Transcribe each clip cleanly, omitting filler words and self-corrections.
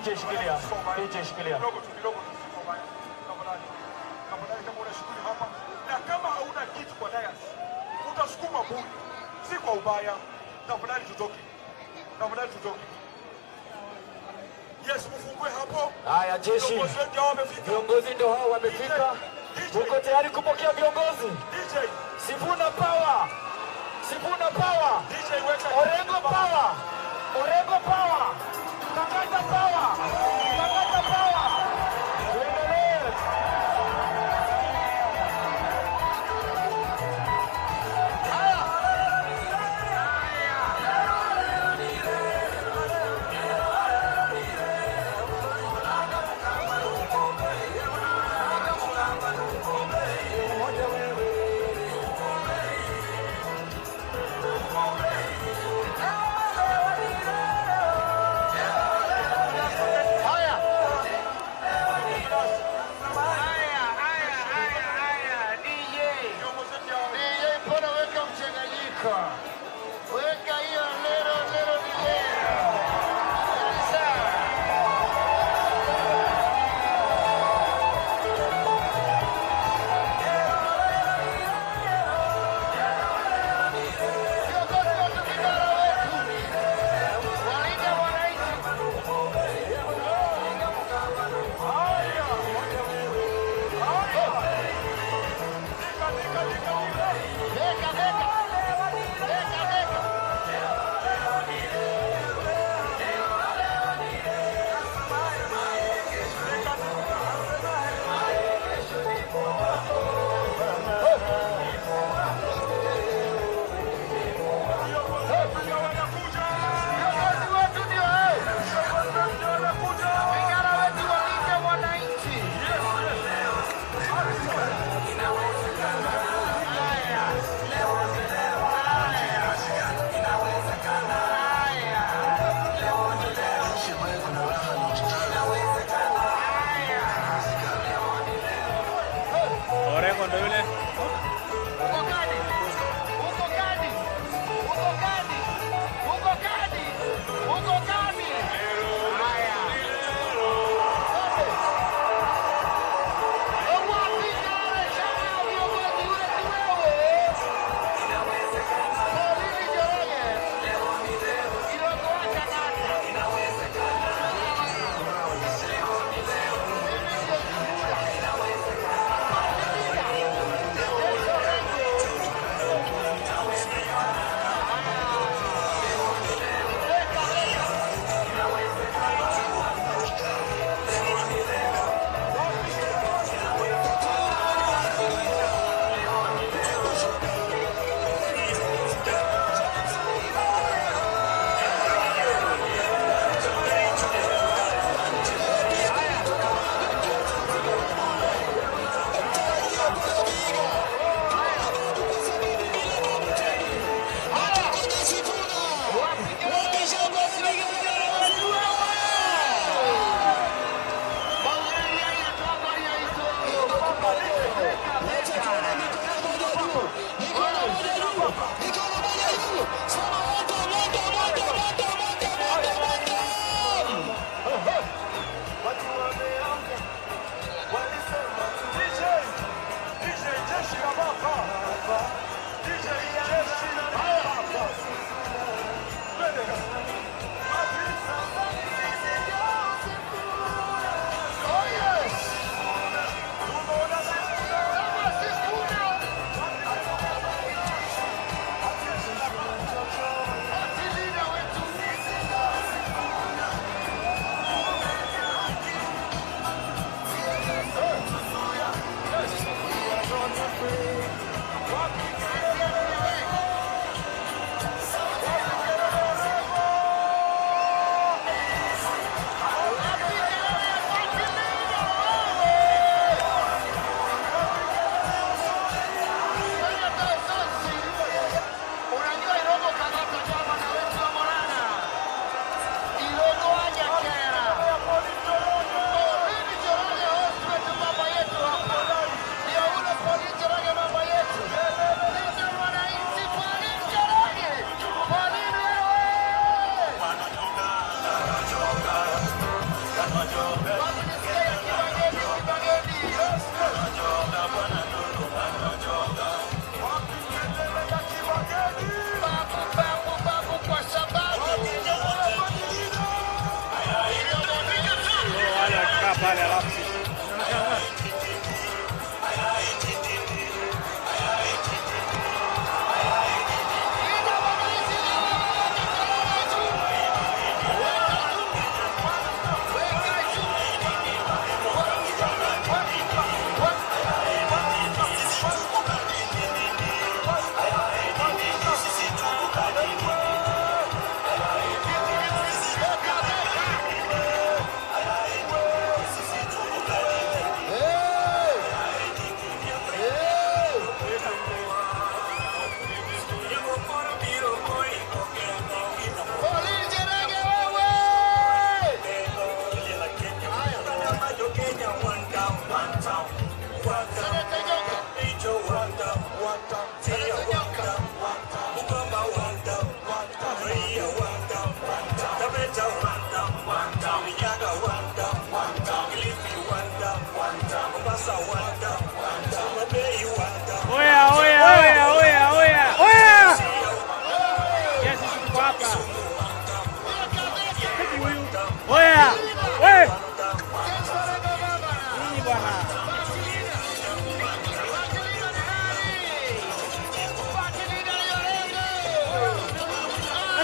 DJ shikilia. DJ shikilia. Kidogo tusipo baya. Tafadhali. Tafadhali kama una shughuli hapa na kama hauna kitu kwa dayas, utasukuma bure. Si kwa ubaya. Tafadhali tutoke. Tafadhali tutoke. Yes, mfungue hapo. Haya jeshi. Viongozi ndio hao wamefika. Uko tayari kupokea viongozi? DJ. Sifuna Power. Sifuna Power. DJ weka. Orengo Power. Orengo Power. Kangata Power. Kangata Power. Tuendelee. Weka hiyo lero ni lero.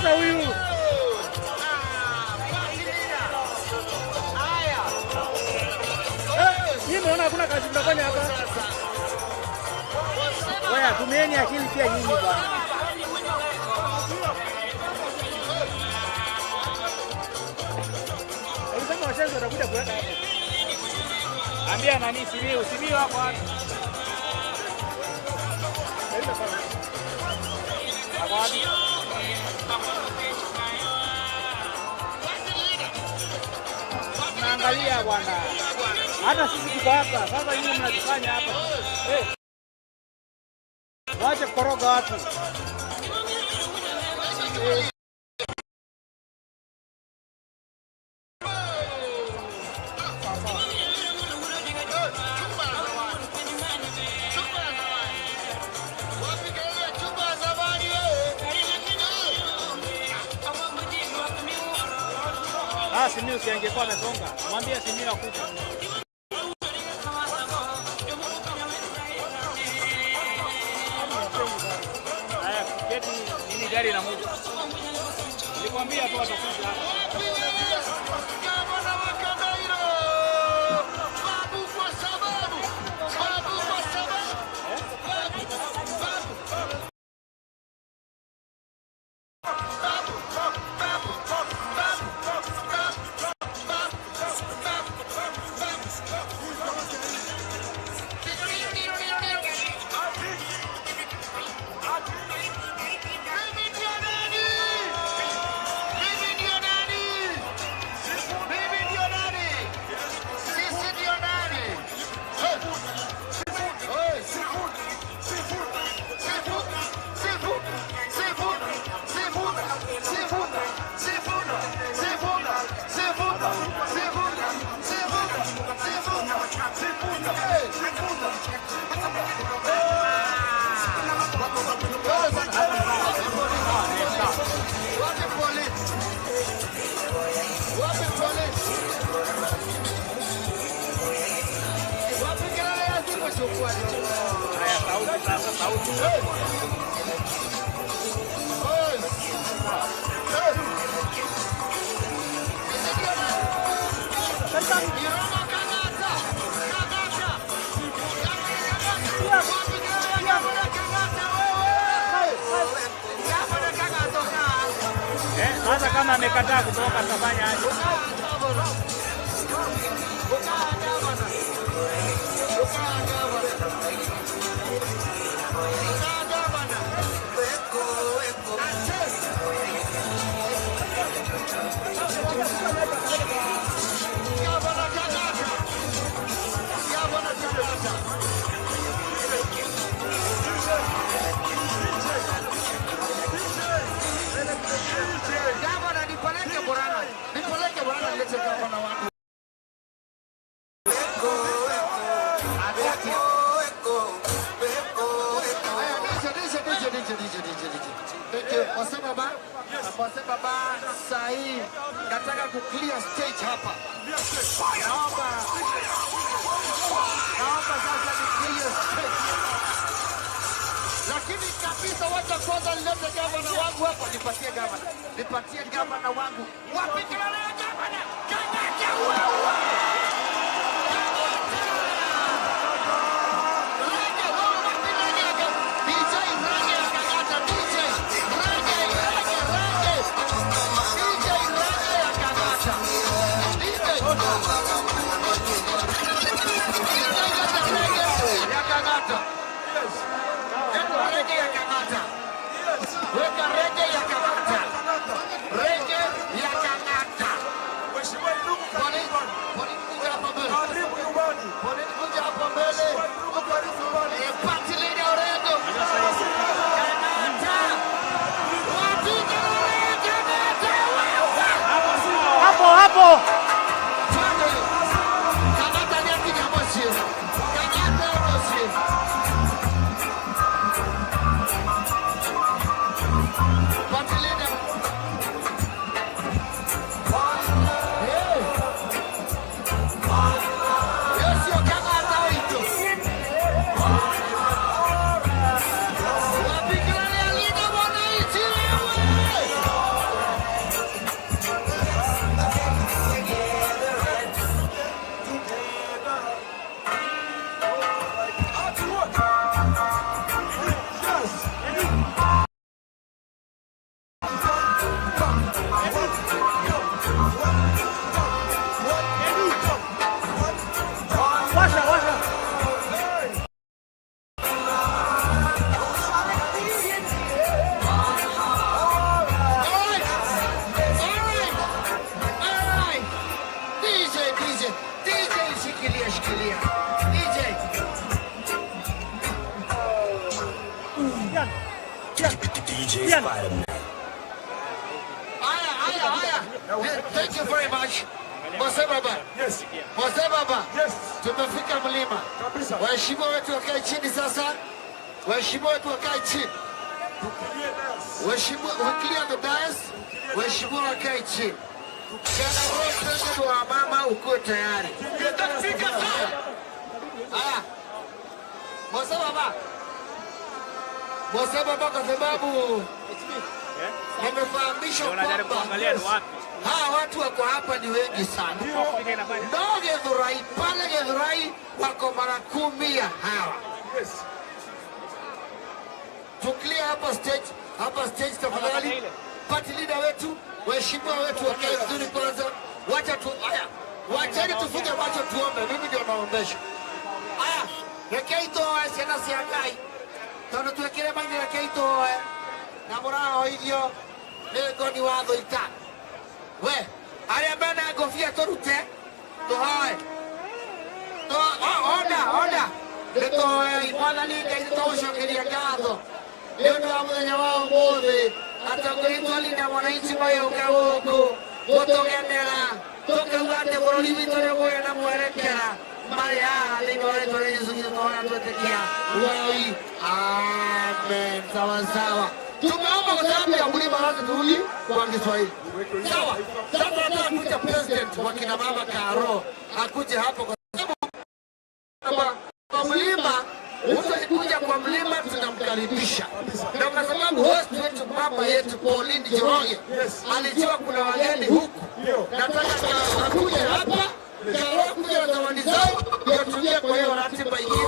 Sasa huyu mimi naona hakuna kazi mnafanya hapa. Wewe tumieni akili pia nyinyi bwana. Alisema washenzi watakuja kuweka hapo. Ambia nani Simiyu hapo hapo. Naangalia bwana. Hata sisi tuko hapa. Sasa nyinyi mnatufanya hapa. Waache koroga watu. Simiyu si angekuwa amesonga. Mwambie Simiyu akupe. Haya, keti nini gari na moja. Nilikwambia tu atakuja hapa. Sasa kama amekataa kutoka tafanya aje? Sahi nataka kuclear stage hapa. Naomba sasa ni clear stage. Lakini kabisa wacha kwanza nilete gavana wangu hapa, nipatie gavana wangu. Wapi kelele ya gavana? Kanyaga wewe. Thank you very much. Mose baba. Yes. Mose baba. Yes. Tumefika mlima. Kabisa. Waheshimiwa wetu wakae chini sasa. Waheshimiwa wetu wakae chini. Waheshimiwa clear the dais. Waheshimiwa wakae chini. Kana roho wa mama uko tayari. Tutafika sasa. Haya. Mose baba. Mose baba kwa sababu nimefahamishwa kwamba hawa watu wako hapa ni wengi sana. Ndio Githurai, pale Githurai wako mara 10 ya hawa. Tuklia hapa stage tafadhali. Party leader wetu, waheshimiwa wetu wakae vizuri kwanza. Wacheni tufunge macho tuombe. Mimi ndio naombesha. Haya, rekeito sena siakai. Tono tuwekele bangi rekeito na morao hivyo lego ni wadho ita. We, aria bana gofia torute. Tohae. Oda. Leto imwana ni kaito shokeria gadho. Leo ndo amenya wao mode. Atangorito linda mwananchi moyo kaoko. Gotogendera. Toka ugate boroni vitore moyo na mwerekera. Maria linore tore Yesu kitona tutekia. Wai. Amen. Sawa. Tumeomba kwa sababu ya mlima wote turudi kwa Kiswahili. Sawa. Sasa nataka kuita president wa kina mama Karo akuje hapo kwa sababu kwa mlima utakuja kwa mlima tunamkaribisha. Na kwa sababu host wetu mama yetu Pauline Njoroge alijua kuna wageni huku. Nataka akuje hapa Karo kuja na zawadi zao ndio tuje kwa hiyo ratiba ingine.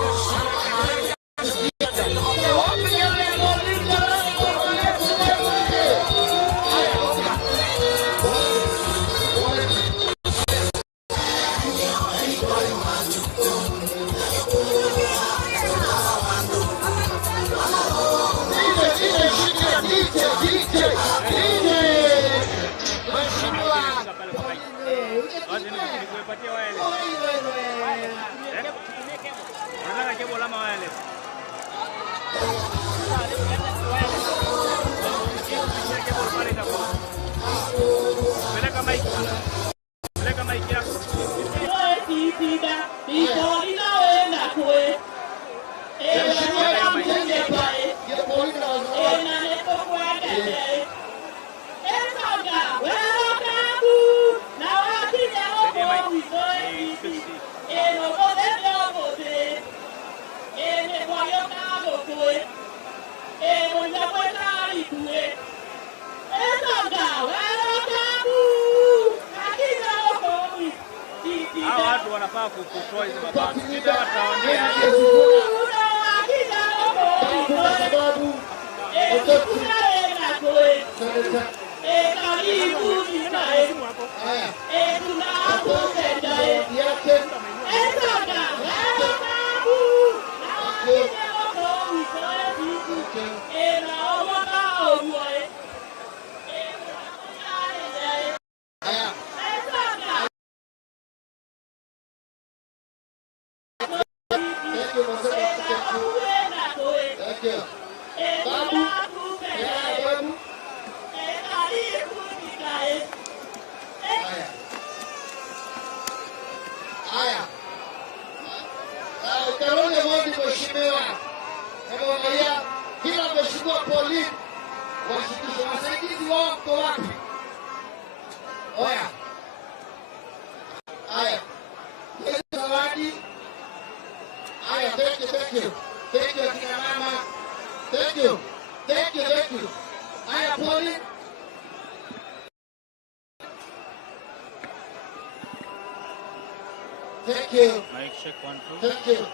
Thank you. Mic check 1 2. Thank you.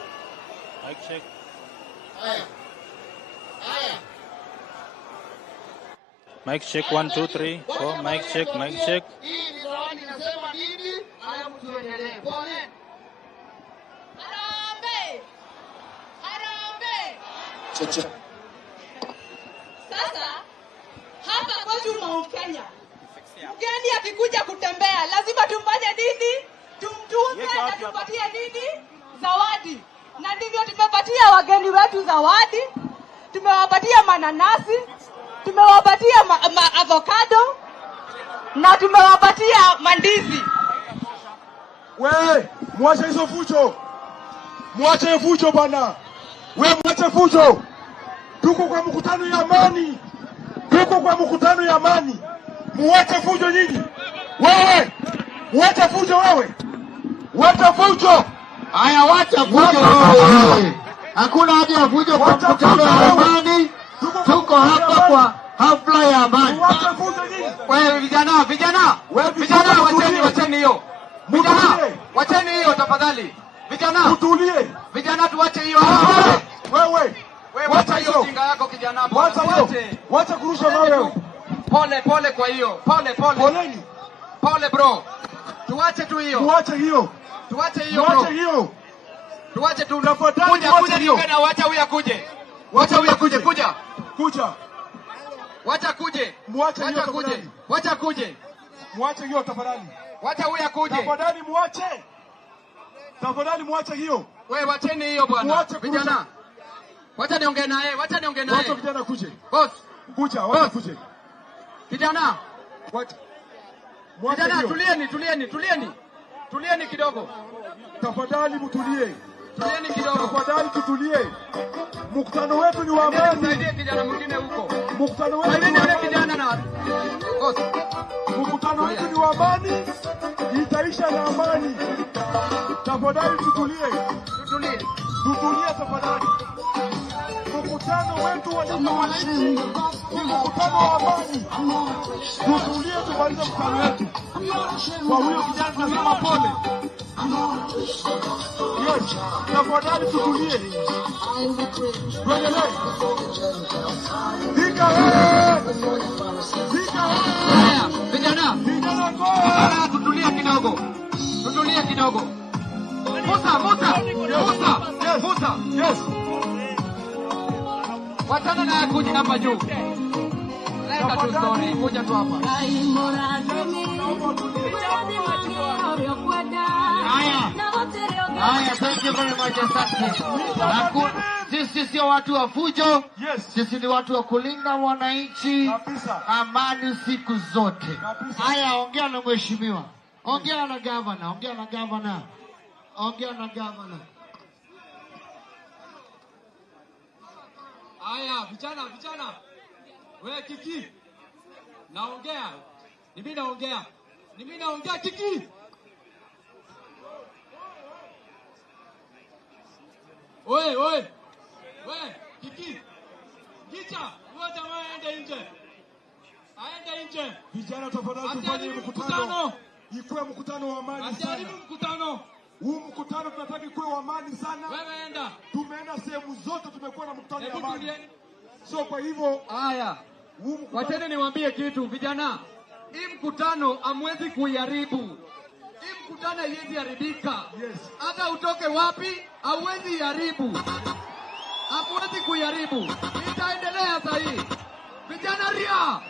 Mic check. Mic check 1 2 3 4. Mic check. Hii ni zawadi nasema nini? Haya mtuendelee. Pole. Harambee. Sasa hapa kwetu Mount Kenya, mgeni akikuja kutembea lazima tumfanye nini? Tumtunze na tumpatie nini? Zawadi. Na ndivyo tumepatia wageni wetu zawadi. Tumewapatia mananasi, tumewapatia avocado, na tumewapatia mandizi. We, mwache hizo fujo. Mwache fujo bana. We, mwache fujo. Tuko kwa mkutano ya amani. Tuko kwa mkutano ya amani. Mwache fujo nyinyi. Wewe, mwache fujo wewe. Wacha fujo. Haya, wacha fujo wewe. Hakuna haja ya fujo kwa mkutano wa amani. Tuko hapa kwa hafla ya amani. Wacha fujo nyinyi. Wewe vijana, wacheni hiyo. Vijana, wacheni hiyo tafadhali. Vijana, Utulie. vijana tuache hiyo. Wewe, wacha hiyo kinga yako kijana hapo. Wacha kurusha mawe. Pole kwa hiyo. Poleni. Pole bro. Tuache tu hiyo. Tuache hiyo. Tuache hiyo bro. Wacha hiyo. Tuache tu. Tafadhali Kuja niongea, wacha huyu akuje. Wacha huyu akuje, kuja. Wacha kuje. Mwache hiyo tafadhali. Wacha kuje. Mwache hiyo tafadhali. Wacha huyu akuje. Tafadhali mwache. Tafadhali mwache hiyo. Wewe wacheni hiyo bwana. Vijana. Wacha niongee naye. Wacha vijana kuje. Boss. Wacha kuje. Vijana. Wacha. Vijana tulieni kidogo. Tafadhali mtulie. Tulieni kidogo. Tafadhali tutulie. Mkutano wetu ni wa amani. Nisaidie kijana mwingine huko. Mkutano wetu ni yule kijana na boss. Mkutano wetu ni wa amani. Itaisha na amani. Tafadhali tutulie. Tutulie tafadhali. Mkutano wetu wa wananchi ni mkutano wa amani. Tutulie tumalize mkutano wetu. Kwa huyo kijana tunasema pole. Yes, tafadhali tutulie. Tuendelee. Vijana tutulie kidogo. Musa. Yes. Wachana na kuja hapa juu. Leta tu story, kuja tu hapa. Haya, thank you very much, asante. Sisi sio watu wa fujo. Sisi ni watu wa kulinda wananchi. Amani siku zote. Haya, ongea na mheshimiwa. Ongea na gavana. Haya, vijana. Wewe Kiki. Naongea. Ni mimi naongea Kiki. Oi. Kiki. Gicha, wewe jamaa aende nje. Vijana tafadhali tufanye mkutano. Ikuwe mkutano wa amani. Asijaribu mkutano. Huu mkutano tunataka ikuwe wa amani sana. Wewe enda. Tumeenda sehemu zote tumekuwa na mkutano wa amani. So kwa hivyo haya. Wacheni niwaambie kitu vijana. Hii mkutano amwezi kuiharibu. Hii mkutano haiwezi haribika. Hata utoke wapi, hauwezi iharibu. Hakuwezi kuiharibu. Itaendelea sasa hii. Vijana ria.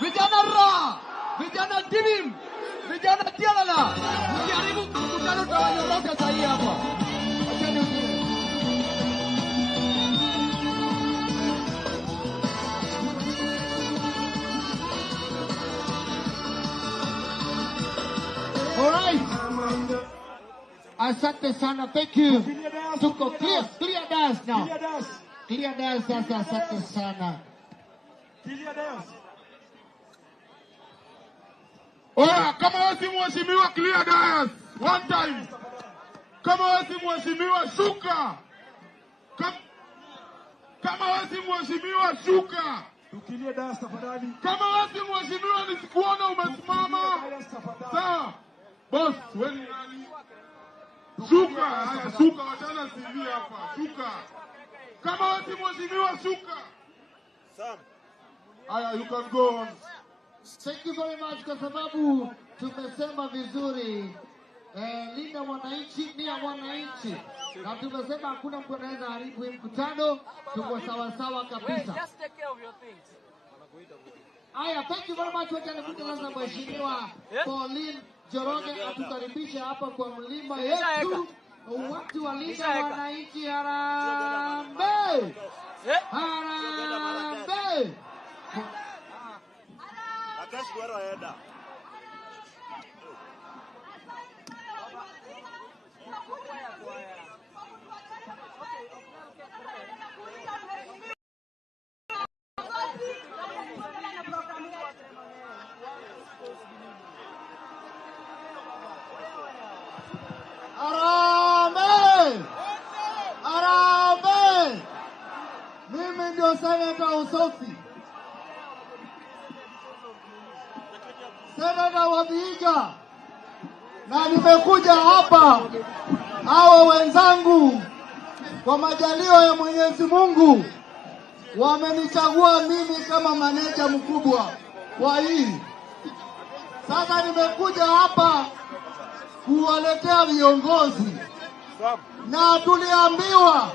Vijana ra. Vijana dinim. Vijana tialala. Mkiharibu mkutano tutawanyoroka sasa hii hapa. Wacheni usiwe. All right. Asante sana, thank you. Tuko clear dance now. Clear dance sasa, asante sana. Oya, kama wewe si mheshimiwa clear dance. One time. Kama wewe si mheshimiwa shuka. Kama wewe si mheshimiwa shuka. Tukilie dance tafadhali. Kama wewe si mheshimiwa nisikuona umesimama. Sawa. Boss, wewe ni nani? Shuka, wachana CV hapa. Shuka. Kama wewe si mheshimiwa shuka. Sam. Aya, you can go on. Thank you very much kwa sababu tumesema vizuri. Linda wananchi ni ya wananchi. Na tumesema hakuna mtu anaweza haribu hii mkutano. Tuko sawa kabisa. Just take care of your things. Aya, thank you very much. Wacha nikuta sasa mheshimiwa Pauline Njoroge atukaribisha hapa kwa mlima yetu. Watu wa Linda wananchi, harambee. Harambee. Harambee! Harambee! Mimi ndio Seneta Usofi, seneta wa Vihiga, na nimekuja hapa hao wenzangu kwa majalio ya Mwenyezi Mungu wamenichagua mimi kama maneja mkubwa wa hii. Sasa nimekuja hapa kuwaletea viongozi, na tuliambiwa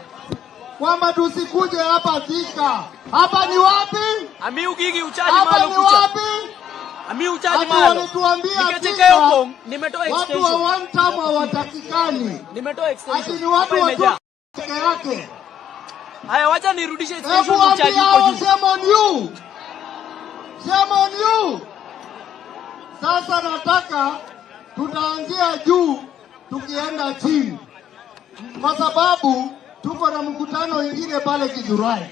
kwamba tusikuje hapa Thika. Hapa ni wapi? Amiugigi uchaji Hapa malo ni kucha. wapi? Ami uchaji Hapa malo. walituambia Nikateke Thika huko, nimetoa watu wa extension. one term hawatakikani. Nimetoa extension. Ati ni watu Hapa wa imejaa. peke yake. Haya wacha nirudishe Hebu extension uchaji ambia huko hao, juu. shame on you. Shame on you. Sasa nataka tutaanzia juu tukienda chini, kwa sababu tuko na mkutano ingine pale Githurai,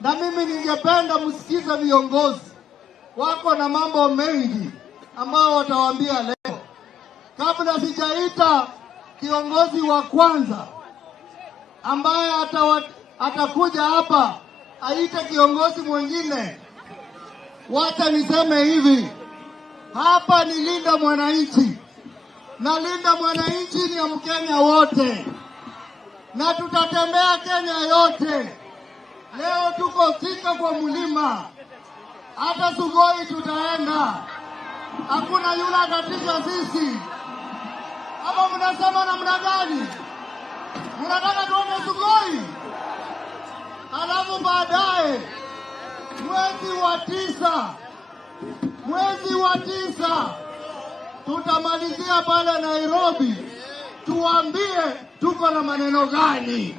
na mimi ningependa msikize viongozi wako na mambo mengi ambao watawaambia leo. Kabla sijaita kiongozi wa kwanza ambaye atakuja hapa aite kiongozi mwingine, wacha niseme hivi, hapa ni Linda Mwananchi, na Linda Mwananchi ni ya Mkenya wote, na tutatembea Kenya yote. Leo tuko Thika kwa mlima, hata Sugoi tutaenda, hakuna yule atatisha sisi. Ama mnasema namna gani? Mnataka tuende Sugoi? Alafu baadaye mwezi wa tisa tutamalizia pale Nairobi, tuambie tuko na maneno gani.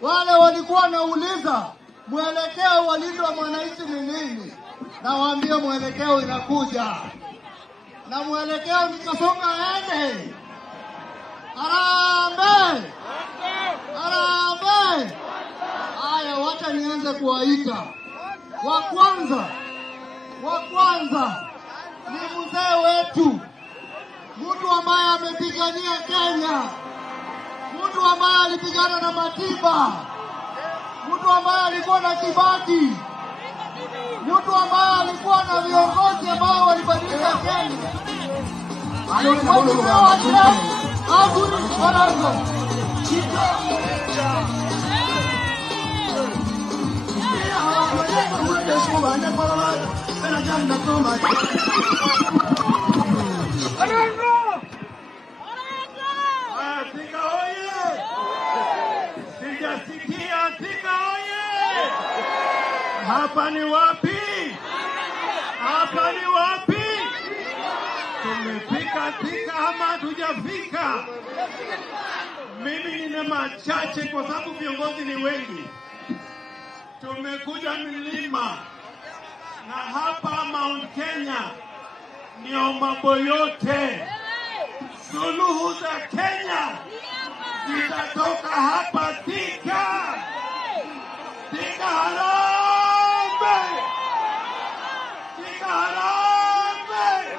Wale walikuwa nauliza mwelekeo wa Linda Mwananchi ni nini, na waambie mwelekeo inakuja, na mwelekeo ni Kasonga aende. Harambee! Harambee! Haya, wacha nianze kuwaita. Wa kwanza ni mzee wetu, mtu ambaye amepigania Kenya, mtu ambaye alipigana na Matiba, mtu ambaye alikuwa na Kibaki, mtu ambaye alikuwa na viongozi ambao walibadilisha Kenya. Thika oye! Sijasikia Thika oye! Hapa ni wapi? Hapa ni wapi? Tumefika Thika ama hatujafika? Mimi nina machache kwa sababu viongozi ni wengi. Tumekuja milima na hapa Mount Kenya ndio mambo yote. Suluhu za Kenya zitatoka hapa Thika. Thika harambee! Thika harambee!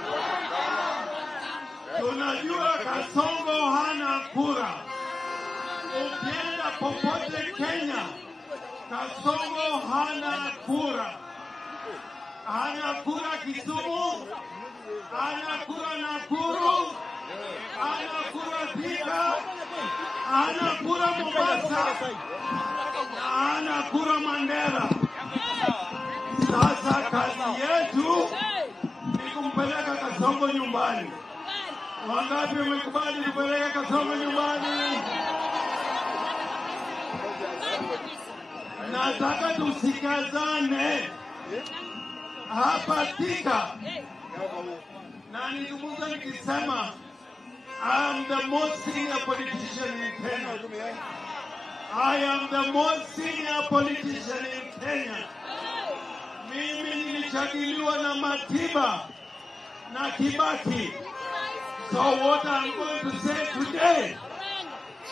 Tunajua Kasongo hana kura. Ukienda popote Kenya, Kasongo hana kura. Hana kura Kisumu, hana kura Nakuru, hana kura Thika, hana kura Mombasa, hana kura Mandera. Sasa kazi yetu ni kumpeleka Kasongo nyumbani. Wangapi wamekubali kupeleka Kasongo nyumbani? Nataka tusikazane hapa Thika, na nizungumza nikisema I am the most senior politician in Kenya. I am the most senior politician in Kenya. Mimi nilichaguliwa na Matiba na Kibaki. So what I'm going to say today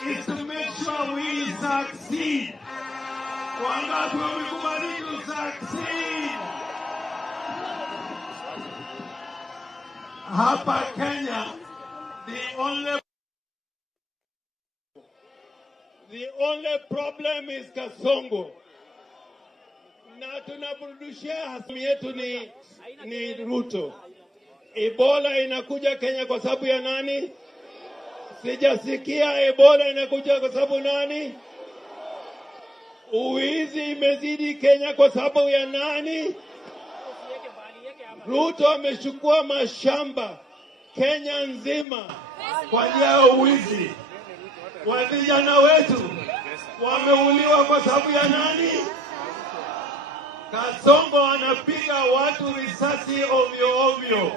is to make sure we succeed. Wangapi wamekubali to succeed? Hapa Kenya, the only problem is Kasongo. Na tunaburudishia hasimu yetu ni Ruto. Ebola inakuja Kenya kwa sababu ya nani? Sijasikia Ebola inakuja kwa sababu nani? Uwizi imezidi Kenya kwa sababu ya nani? Ruto amechukua mashamba Kenya nzima kwa njia ya uwizi. Vijana wetu wameuliwa kwa sababu ya nani? Kasongo anapiga watu risasi ovyo ovyo.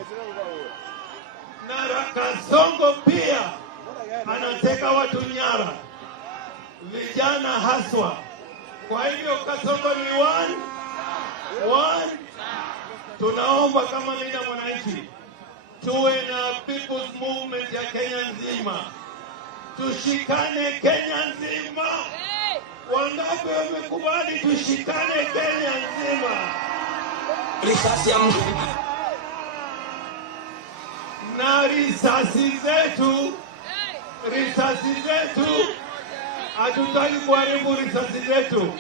Na Kasongo pia anateka watu nyara, vijana haswa. Kwa hivyo Kasongo ni one. Tunaomba kama linda mwananchi tuwe na people's movement ya Kenya nzima, tushikane Kenya nzima. Wangapi wamekubali tushikane Kenya nzima? Na risasi zetu hatutaki kuharibu risasi zetu.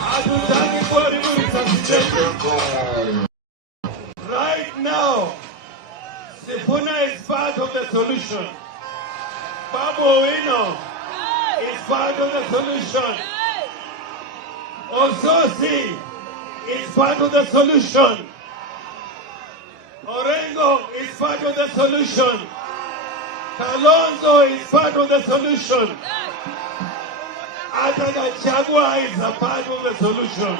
Hatutaki kuharibu risasi zetu. Right now, Sifuna is part of the solution. Babu Owino is part of the solution. Ososi is part of the solution. Orengo is part of the solution. Kalonzo is part of the solution. Ata Gachagua is a part of the solution.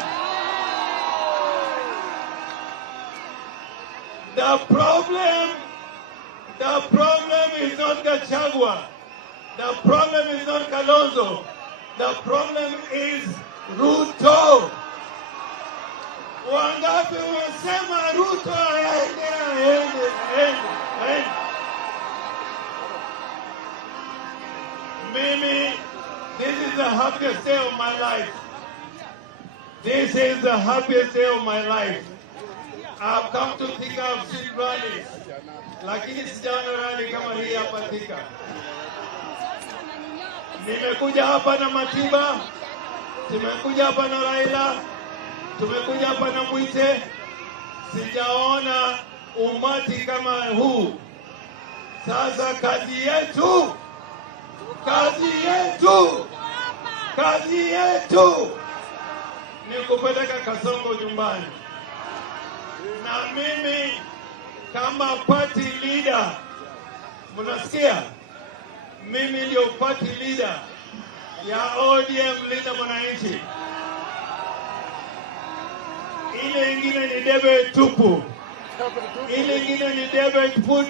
The problem is not Gachagua. The problem is not Kalonzo. The problem is Ruto. Wangapi wasema Ruto aende. Mimi, this is the happiest day of my life. This is the happiest day of my life. I've come to Thika, I've seen rallies. Lakini sijaona rally kama hii hapa Thika. Nimekuja hapa na Matiba, tumekuja hapa na Raila, tumekuja hapa na Mwite. Sijaona umati kama huu. Sasa kazi yetu ni kupeleka Kasongo nyumbani. Na mimi kama party leader, mnasikia? Mimi ndio party leader ya ODM Linda Mwananchi. Ile ingine ni debe tupu. Ile ingine ni debe tupu.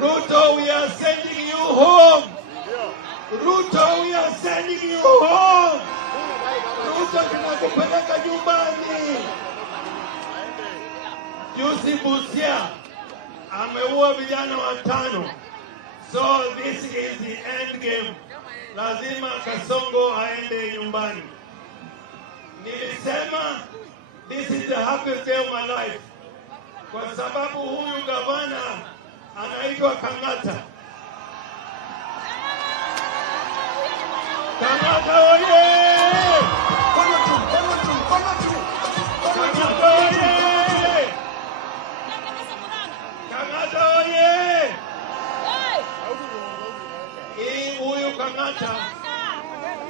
Ruto, we are sending you home. Ruto, we are sending you home. Ruto, tunakupeleka nyumbani. Juzi Busia ameua vijana 5. So this is the end game. Lazima Kasongo aende nyumbani. Nilisema this is the happiest day of my life. Kwa sababu huyu gavana anaitwa Kang'ata. Kang'ata oye! Kang'ata oye! Kang'ata oye! Huyu Kang'ata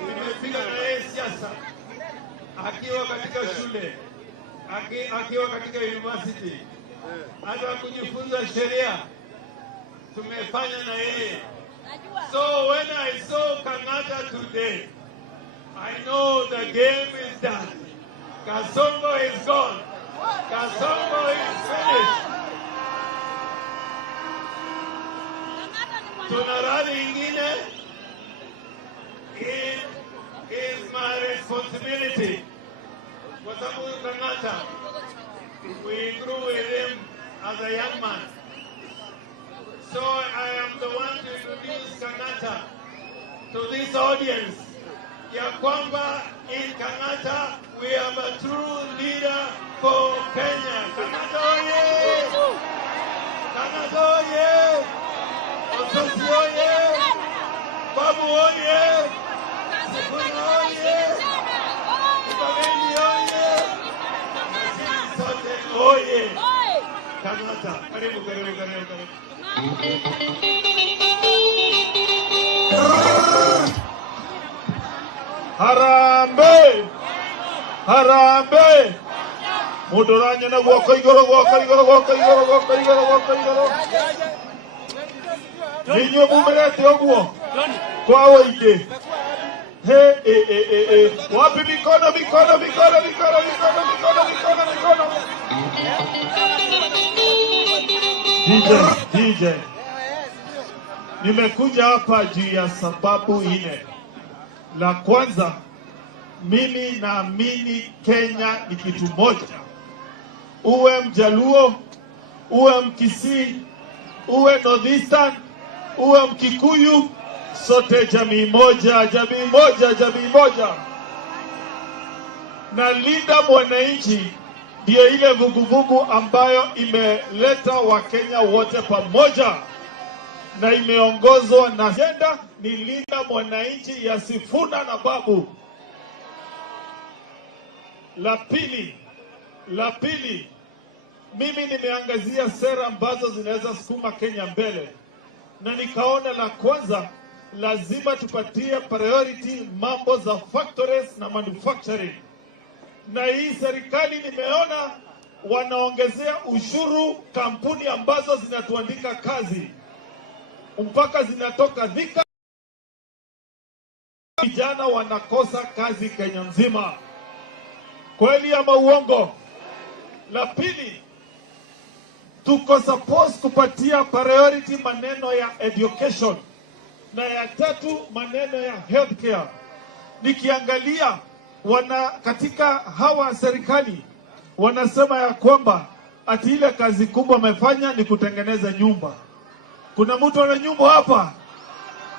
nimefika na yeye siasa akiwa katika shule, akiwa katika university, hata kujifunza sheria tumefanya na yeye. So when I saw Kang'ata today, I know the game is done. Kasongo is gone. Kasongo is finished. Tuna rally ingine. It is my responsibility. Kwa sababu Kang'ata, we grew with him as a young man. So I am the one to introduce Kang'ata to this audience. Ya kwamba in Kang'ata we have a true leader for Kenya. Kang'ata oye! Kang'ata oye! Osasi oye! Babu oye! Sifuna oye! Ikameni oye! Sisi sote oye! Kang'ata, karibu. Harambe! Harambe! Muduranya na guoko igoro. Ninyo mumelete oguo. Kwa woige. He. Wapi mikono. DJ. Nimekuja hapa juu ya sababu ine. La kwanza, mimi naamini Kenya ni kitu moja. Uwe Mjaluo, uwe Mkisii, uwe Northeastern, uwe Mkikuyu, sote jamii moja. Na linda mwananchi ndiyo ile vuguvugu ambayo imeleta Wakenya wote pamoja na imeongozwa na agenda ni linda mwananchi ya Sifuna na Babu. La pili, mimi nimeangazia sera ambazo zinaweza sukuma Kenya mbele, na nikaona la kwanza lazima tupatie priority mambo za factories na manufacturing. Na hii serikali nimeona wanaongezea ushuru kampuni ambazo zinatuandika kazi mpaka zinatoka Thika. Vijana wanakosa kazi Kenya nzima. Kweli ama uongo? La pili, tuko supposed kupatia priority maneno ya education, na ya tatu maneno ya healthcare. Nikiangalia katika hawa serikali wanasema ya kwamba ati ile kazi kubwa wamefanya ni kutengeneza nyumba. Kuna mtu ana nyumba hapa?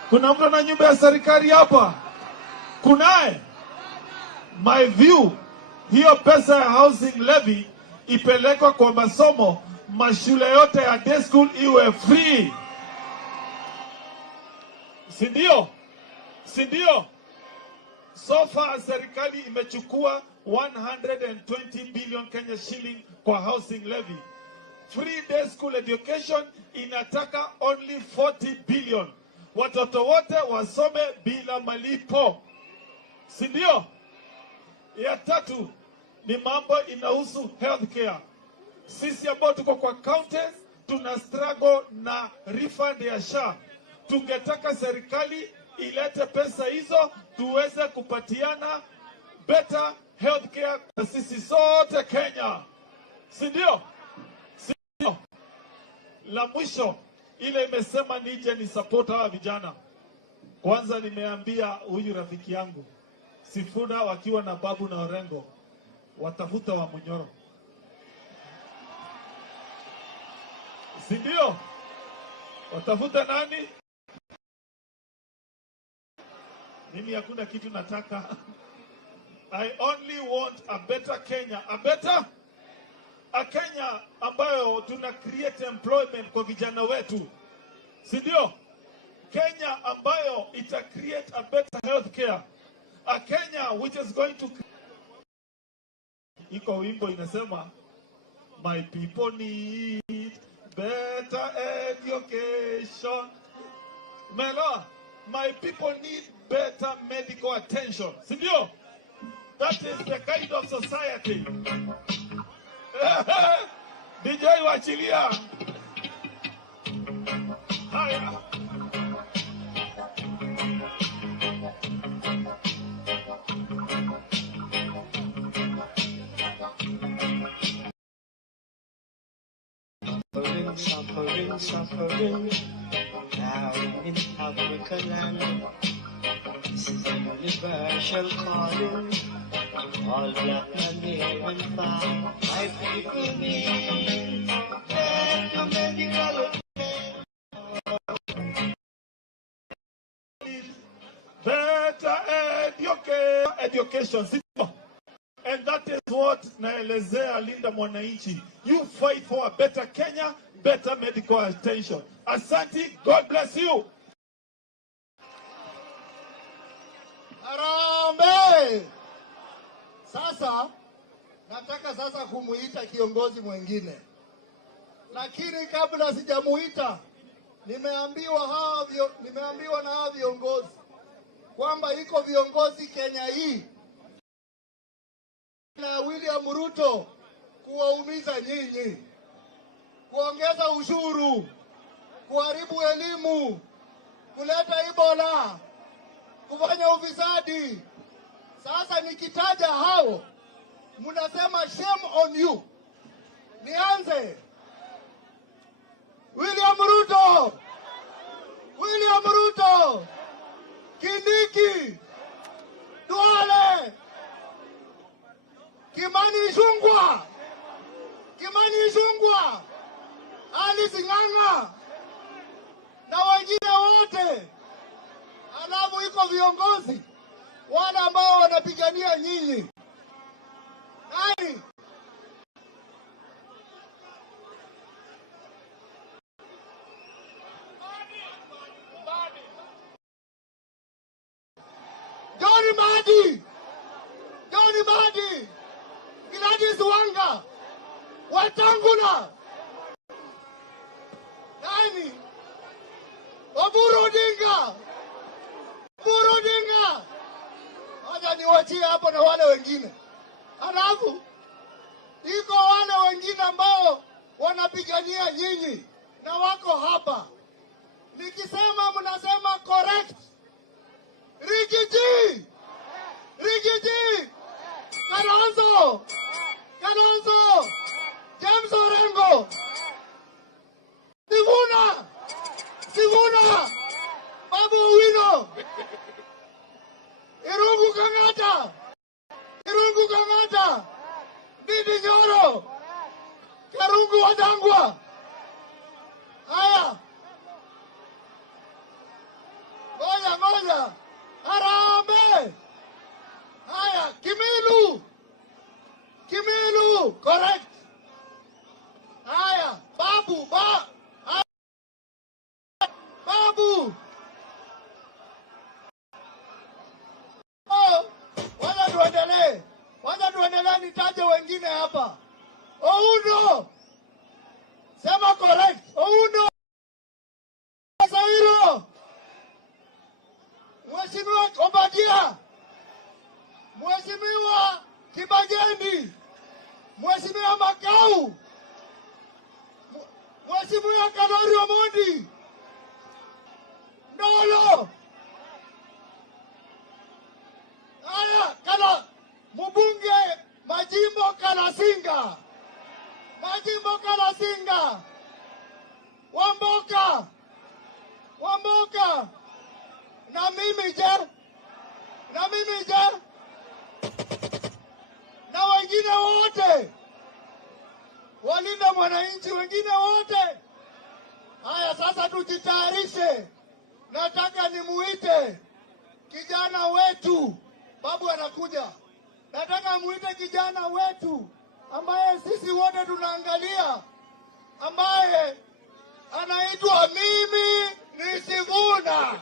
Kuna mtu ana nyumba ya serikali hapa? Kunaye? My view, hiyo pesa ya housing levy ipelekwa kwa masomo, mashule yote ya day school iwe free. Sindio? So far serikali imechukua 120 billion Kenya shilling kwa housing levy. Free day school education inataka only 40 billion. Watoto wote wasome bila malipo. Sindio? Ya tatu ni mambo inahusu healthcare. Sisi ambao tuko kwa counties tuna struggle na refund ya SHA. Tungetaka serikali ilete pesa hizo tuweze kupatiana better healthcare kwa sisi sote Kenya. Sindio? La mwisho ile imesema nije ni support hawa vijana. Kwanza nimeambia huyu rafiki yangu Sifuna wakiwa na Babu na Orengo watafuta wa Munyoro. Sindio? Watafuta nani? Mimi hakuna kitu nataka. I only want a better Kenya. A Kenya ambayo tuna create employment kwa vijana wetu. Sindio? Kenya ambayo ita create a better healthcare. A Kenya which is going to... Iko wimbo inasema, my people need better education. Melo, my people need better medical attention. Sindio? That is the kind of society. DJ wachilia. Haya. Suffering, now in Africa land. This is a universal calling. All black men near and far. My people need better medical ndio kesho nzima. And that is what naelezea Linda Mwananchi. You fight for a better Kenya, better medical attention. Asante, God bless you. Harambee! Sasa nataka sasa kumuita kiongozi mwingine, lakini kabla sijamuita nimeambiwa na hawa viongozi kwamba iko viongozi Kenya hii na William Ruto kuwaumiza nyinyi, kuongeza ushuru, kuharibu elimu, kuleta Ebola, kufanya ufisadi. Sasa nikitaja hao mnasema shame on you. Nianze William Ruto, Kindiki, Duale, Kimani Ichung'wah, Alice Ng'ang'a na wengine wote. Alafu iko viongozi wale ambao wanapigania nyinyi. Nani? John Mbadi, Gladys Wanga, Wetangula. Nani? Oburu Odinga. Acha niwachie hapo na wale wengine. Halafu iko wale wengine ambao wanapigania nyinyi na wako hapa. Nikisema mnasema correct. Rigiji, Kalonzo, James Orengo, Sifuna, Babu Owino, Irungu Kang'ata, Ndindi Nyoro, Karungu Wajang'wa. Haya, ngoja. Harambee! Haya, Kimilu, correct. Haya, Babu. Oh, wacha tuendelee nitaje wengine hapa. Oundo, sema correct. Oundo, Zairo, Mheshimiwa Obadia, Mheshimiwa Kibageni, Mheshimiwa Makau, Mheshimiwa Kalori Omondi, Ndolo. Haya, mbunge Majimbo Kalasinga, Wamboka. Na mimi je? Na wengine wote Walinda Mwananchi wengine wote. Haya, sasa tujitayarishe. Nataka nimuite kijana wetu, Babu anakuja. Nataka muite kijana wetu ambaye sisi wote tunaangalia, ambaye anaitwa Mimi ni Sifuna.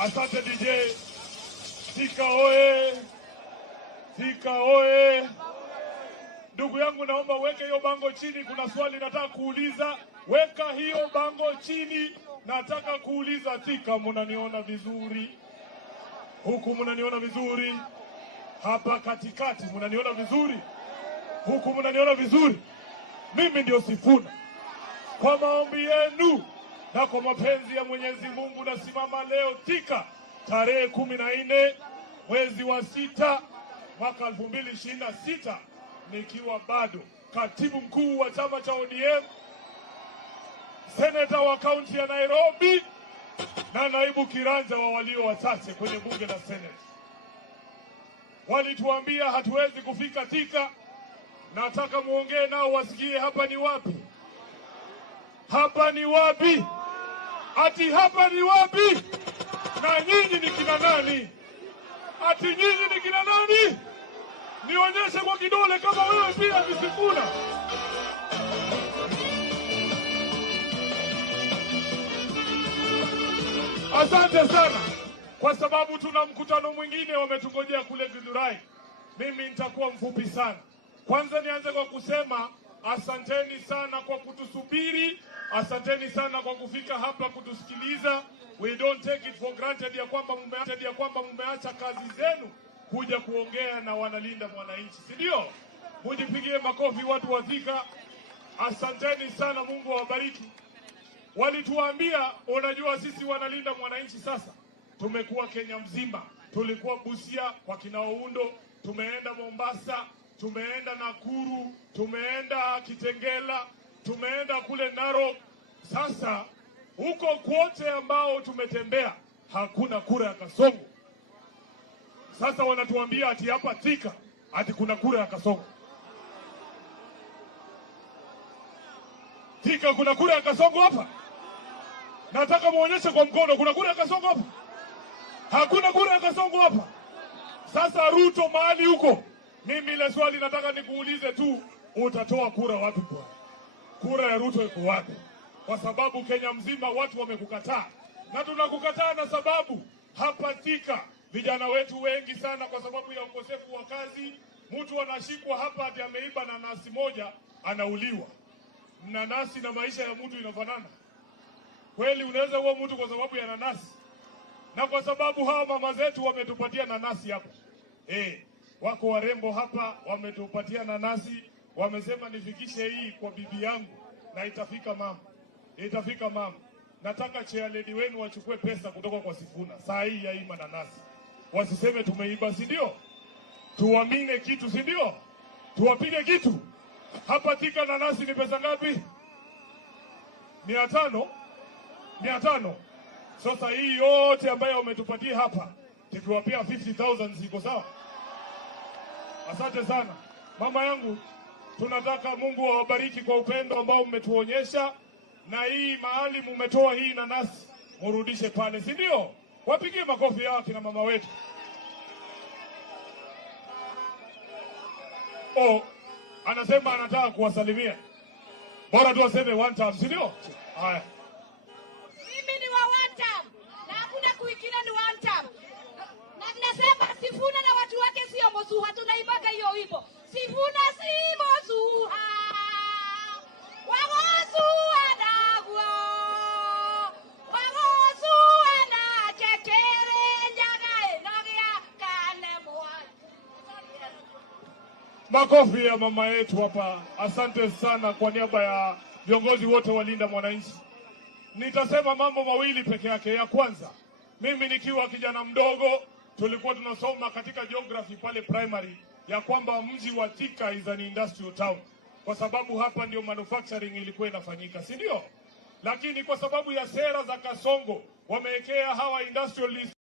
Asante DJ. Thika oye. Ndugu yangu, naomba weke hiyo bango chini. Kuna swali nataka kuuliza. Weka hiyo bango chini. Nataka kuuliza Thika, mnaniona vizuri? Huku mnaniona vizuri? Hapa katikati mnaniona vizuri? Huku mnaniona vizuri? Mimi ndio Sifuna. Kwa maombi yenu na kwa mapenzi ya Mwenyezi Mungu nasimama leo Thika tarehe 14 mwezi wa 6 mwaka 2026 nikiwa bado katibu mkuu wa chama cha ODM, seneta wa kaunti ya Nairobi na naibu kiranja wa walio wachache kwenye bunge la Senate. Walituambia hatuwezi kufika Thika. Nataka muongee nao wasikie hapa ni wapi. Hapa ni wapi? Ati hapa ni wapi? Na nyinyi ni kina nani? Ati nyinyi ni kina nani? Nionyeshe kwa kidole kama wewe pia ni Sifuna. Asante sana, kwa sababu tuna mkutano mwingine wametungojea kule Githurai. Mimi nitakuwa mfupi sana. Kwanza nianze kwa kusema asanteni sana kwa kutusubiri, asanteni sana kwa kufika hapa kutusikiliza. We don't take it for granted ya kwamba mmeacha kazi zenu kuja kuongea na wanalinda mwananchi, si ndio? Mujipigie makofi watu wa Thika. Asanteni sana, Mungu awabariki. Walituambia, unajua sisi wanalinda mwananchi sasa tumekuwa Kenya mzima. Tulikuwa Busia kwa kina Oundo, tumeenda Mombasa, tumeenda Nakuru, tumeenda Kitengela, tumeenda kule Narok. Sasa huko kwote ambao tumetembea hakuna kura ya Kasongo. Sasa wanatuambia ati hapa Thika ati kuna kura ya Kasongo. Thika kuna kura ya Kasongo hapa? Nataka muonyeshe kwa mkono kuna kura ya Kasongo hapa? Hakuna kura ya Kasongo hapa. Sasa Ruto mahali huko, mimi ile swali nataka nikuulize tu, utatoa kura wapi bwana? Kura ya Ruto iko wapi? Kwa sababu Kenya mzima watu wamekukataa. Na tunakukataa na sababu hapa Thika vijana wetu wengi sana kwa sababu ya ukosefu wa kazi, mtu anashikwa hapa ati ameiba nanasi moja anauliwa. Nanasi na maisha ya mtu inafanana? Kweli unaweza uwe mtu kwa sababu ya nanasi? Na kwa sababu hawa mama zetu wametupatia nanasi hapa. Wako warembo hapa wametupatia nanasi, wamesema nifikishe hii kwa bibi yangu na itafika mama. Itafika mama. Nataka chairlady wenu wachukue pesa kutoka kwa Sifuna saa hii ya hii mananasi. Wasiseme tumeiba, si ndio? Tuamine kitu, si ndio? Tuwapige kitu. Hapa Thika nanasi ni pesa ngapi? 500. 500. Sasa hii yote ambayo umetupatia hapa, tukiwapia 50,000 ziko sawa? Asante sana. Mama yangu, tunataka Mungu awabariki kwa upendo ambao mmetuonyesha, na hii mahali mmetoa hii nanasi murudishe pale, si ndio? Wapigie makofi yao kina mama wetu. Anasema anataka kuwasalimia. Bora tu aseme one time, si ndio? Haya. Mimi ni wa one time. Na hakuna kuikina ni one time. Na nasema Sifuna na watu wake sio Mozuha, tunaibaga hiyo wimbo. Sifuna si Mozuha. Wagozuha dagwa. Wagozuha na kekere nyaga enogea kane mwa. Makofi ya mama yetu hapa. Asante sana kwa niaba ya viongozi wote walinda mwananchi. Nitasema mambo mawili peke yake. Ya kwanza, mimi nikiwa kijana mdogo tulikuwa tunasoma katika geography pale primary ya kwamba mji wa Thika is an industrial town, kwa sababu hapa ndio manufacturing ilikuwa inafanyika, si ndio? Lakini kwa sababu ya sera za Kasongo wamewekea hawa industrialists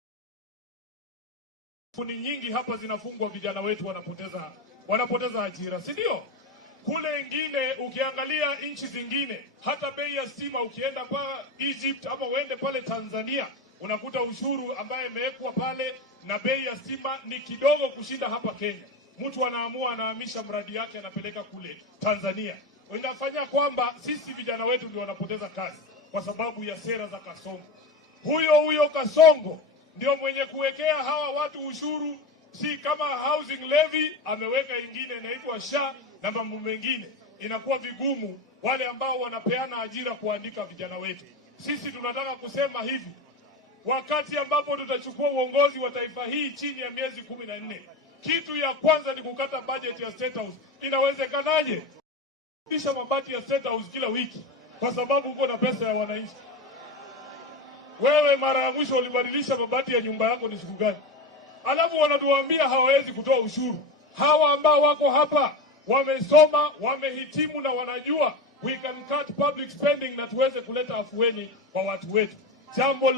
kuni nyingi hapa zinafungwa, vijana wetu wanapoteza ajira, si ndio? Kule ingine ukiangalia nchi zingine, hata bei ya stima ukienda kwa Egypt ama uende pale Tanzania, unakuta ushuru ambaye imewekwa pale na bei ya stima ni kidogo kushinda hapa Kenya. Mtu anaamua anahamisha mradi yake anapeleka kule Tanzania. Inafanya kwamba sisi vijana wetu ndio wanapoteza kazi kwa sababu ya sera za Kasongo. Huyo Kasongo ndio mwenye kuwekea hawa watu ushuru, si kama housing levy ameweka ingine inaitwa SHA na mambo mengine. Inakuwa vigumu wale ambao wanapeana ajira kuandika vijana wetu. Sisi tunataka kusema hivi, wakati ambapo tutachukua uongozi wa taifa hii chini ya miezi 14, kitu ya kwanza ni kukata budget ya State House. Inawezekanaje? Kisha mabati ya State House kila wiki kwa sababu uko na pesa ya wananchi. wewe mara ya mwisho ulibadilisha mabati ya nyumba yako ni siku gani? Alafu wanatuambia hawawezi kutoa ushuru. Hawa ambao wako hapa wamesoma, wamehitimu na wanajua we can cut public spending na tuweze kuleta afueni kwa watu wetu. Jambo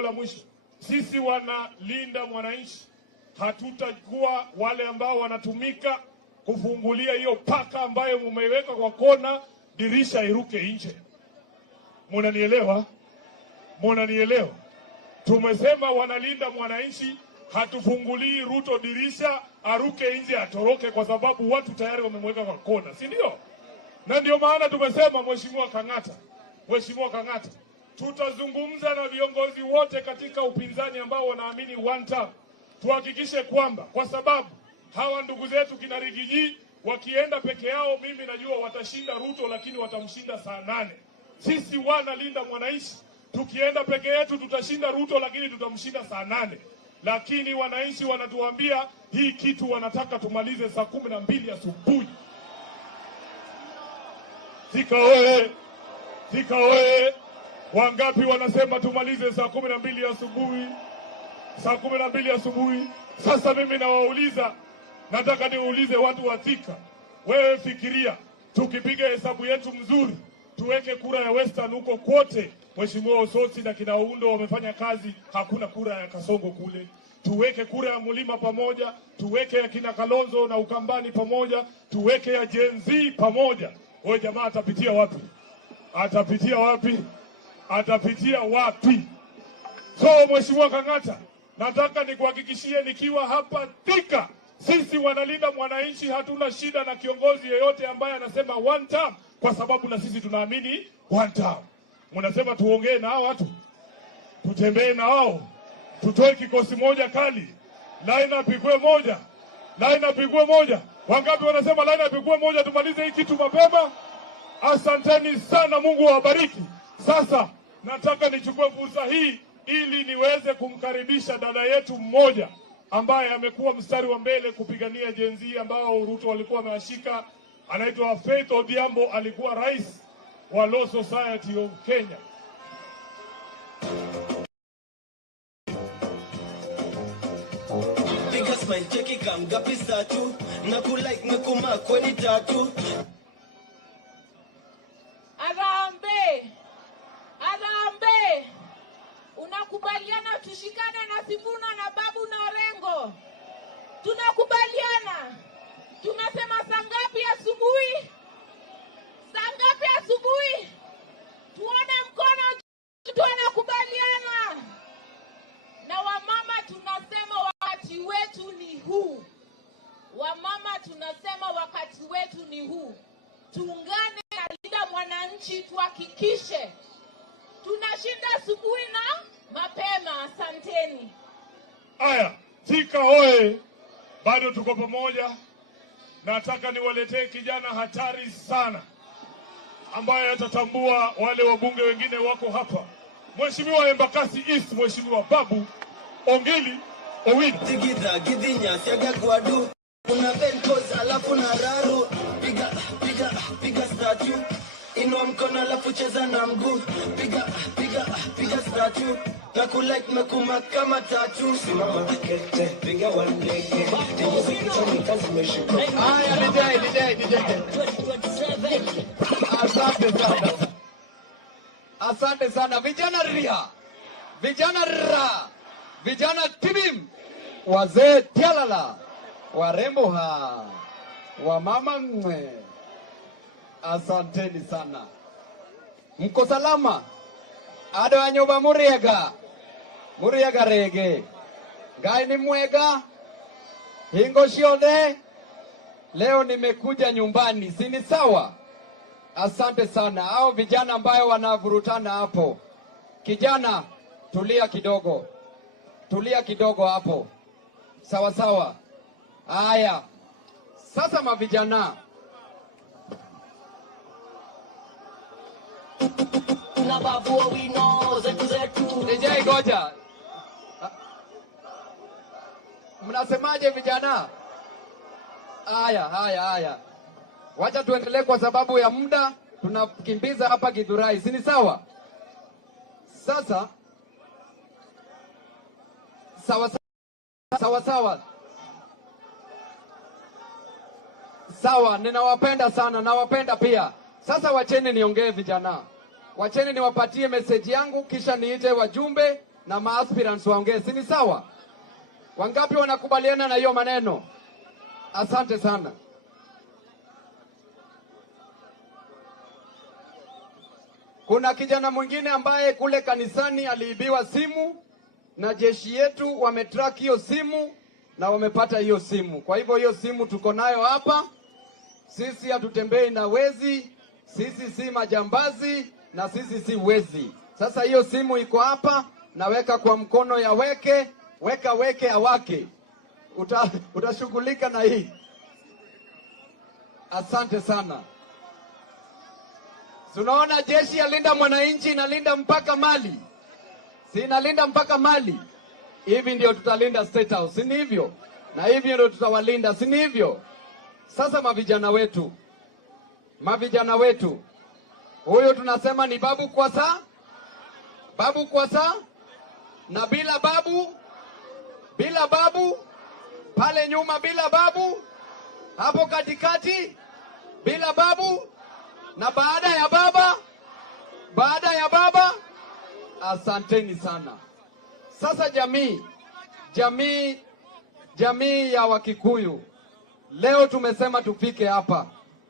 la mwisho, sisi wanalinda mwananchi, hatutakuwa wale ambao wanatumika kufungulia hiyo paka ambayo mumeiweka kwa kona, dirisha iruke nje. Munanielewa? Tumesema wanalinda mwananchi, hatufungulii Ruto dirisha aruke nje atoroke, kwa sababu watu tayari wamemweka kwa kona, si ndio? Na ndio maana tumesema Mheshimiwa Kang'ata, tutazungumza na viongozi wote katika upinzani ambao wanaamini one term, tuhakikishe kwamba, kwa sababu hawa ndugu zetu kina Rigiji wakienda peke yao, mimi najua watashinda Ruto, lakini watamshinda saa 8. Sisi wanalinda mwananchi, tukienda peke yetu tutashinda Ruto, lakini tutamshinda saa 8. Lakini wananchi wanatuambia hii kitu wanataka tumalize saa 12 asubuhi. Thika oye! Wangapi wanasema tumalize saa 12 asubuhi? Saa 12 asubuhi. Sasa mimi nawauliza, nataka niulize watu wa Thika. Wewe fikiria, tukipiga hesabu yetu mzuri, tuweke kura ya Western huko kote, Mheshimiwa Osotsi na kina Undo wamefanya kazi, hakuna kura ya Kasongo kule. Tuweke kura ya Mulima pamoja, tuweke ya kina Kalonzo na Ukambani pamoja, tuweke ya Gen Z pamoja. Wewe jamaa atapitia wapi? So Mheshimiwa Kang'ata, nataka nikuhakikishie nikiwa hapa Thika, sisi wanalinda mwananchi hatuna shida na kiongozi yeyote ambaye anasema one term, kwa sababu na sisi tunaamini one term. Mnasema tuongee na hao watu, tutembee na wao, tutoe kikosi moja kali, line up ikuwe moja. Wangapi wanasema line up ikuwe moja, tumalize hii kitu mapema? Asanteni sana, Mungu awabariki. Sasa nataka nichukue fursa hii ili niweze kumkaribisha dada yetu mmoja ambaye amekuwa mstari wa mbele kupigania Gen Z ambao Ruto walikuwa wamewashika. Anaitwa Faith Odhiambo, alikuwa rais wa Law Society of Kenya. Because my cheki kamgapi satu na kulike mekuma kweni tatu. Arambe, unakubaliana tushikane na Sifuna na Babu na Orengo? Tunakubaliana. Tunasema saa ngapi asubuhi? Tuone mkono, tunakubaliana. Na wamama tunasema wakati wetu ni huu. Tuungane na linda mwananchi, tuhakikishe tunashinda asubuhi na mapema. Asanteni. Aya, Thika oye! Bado tuko pamoja. Nataka niwaletee kijana hatari sana ambaye atatambua wale wabunge wengine wako hapa. Mheshimiwa Embakasi East, Mheshimiwa Babu Ongili Owino. Tigidha gidinya siaga kwadu. Una Benkos alafu na Raru. Piga statue. Inua mkono alafu cheza na mguu. Piga statue. Na kulike mekuma kama tatu. Simama kete, piga wandege. Tijuzi kichwa ni kazi meshika. Haya, DJ. Asante sana vijana ria, vijana tibim, wazee tialala, warembo wamama mwe. Asanteni sana. Mko salama? Ado anyoba Muriega rege. Gai ni mwega. Hingo shiode. Leo nimekuja nyumbani, sini sawa? Asante sana. Hao vijana ambayo wanavurutana hapo. Kijana, tulia kidogo hapo. Sawa. Haya. Sasa mavijana. Na babu wino zetu. DJ goja. Mnasemaje vijana? Haya. Wacha tuendelee kwa sababu ya muda, tunakimbiza hapa Githurai. Si ni sawa? Sasa sawa, ninawapenda sana, nawapenda pia. Sasa wacheni niongee vijana, wacheni niwapatie message yangu, kisha niite wajumbe na maaspirants waongee, si ni sawa? Wangapi wanakubaliana na hiyo maneno? Asante sana. Kuna kijana mwingine ambaye kule kanisani aliibiwa simu na jeshi yetu wametrack hiyo simu na wamepata hiyo simu. Kwa hivyo hiyo simu tuko nayo hapa. Sisi hatutembei na wezi, sisi si majambazi na sisi si wezi. Sasa hiyo simu iko hapa, naweka kwa mkono ya weke awake. Utashughulika na hii. Asante sana. Tunaona jeshi yalinda mwananchi, inalinda mpaka mali. Si inalinda mpaka mali. Hivi ndio tutalinda State House, si hivyo? Na hivi ndio tutawalinda, si hivyo? Sasa mavijana wetu. Huyo tunasema ni babu Kwasa. Babu Kwasa. Na bila babu. Pale nyuma bila babu. Hapo katikati bila babu. Na baada ya baba. Asanteni sana. Sasa jamii ya Wakikuyu, leo tumesema tufike hapa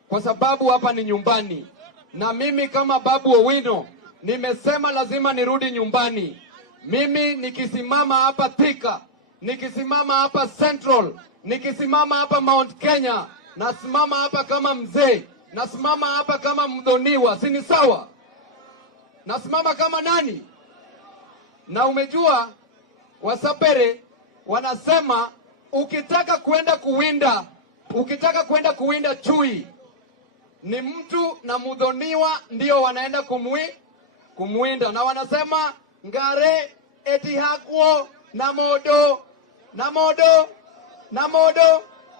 kwa sababu hapa ni nyumbani, na mimi kama Babu Owino nimesema lazima nirudi nyumbani. Mimi nikisimama hapa Thika, nikisimama hapa Central, nikisimama hapa Mount Kenya, nasimama hapa kama mzee, nasimama hapa kama mdhoniwa, si ni sawa? Nasimama kama nani? Na umejua Wasapere wanasema ukitaka kwenda kuwinda chui, ni mtu na mudhoniwa ndio wanaenda kumwinda, na wanasema ngare eti hakuo na modo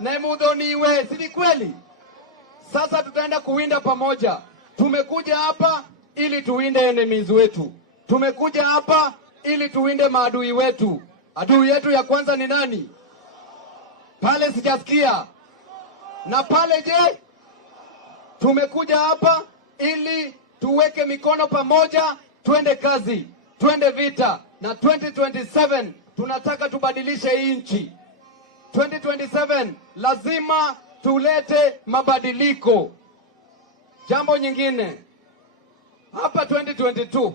na mudhoniwe, si kweli? Sasa tutaenda kuwinda pamoja. Tumekuja hapa ili tuwinde enemies wetu. Tumekuja hapa ili tuwinde maadui wetu. Adui yetu ya kwanza ni nani? Pale sijasikia. Na pale je? Tumekuja hapa ili tuweke mikono pamoja, twende kazi, twende vita. Na 2027 tunataka tubadilishe hii nchi. 2027 lazima tulete mabadiliko. Jambo nyingine, hapa 2022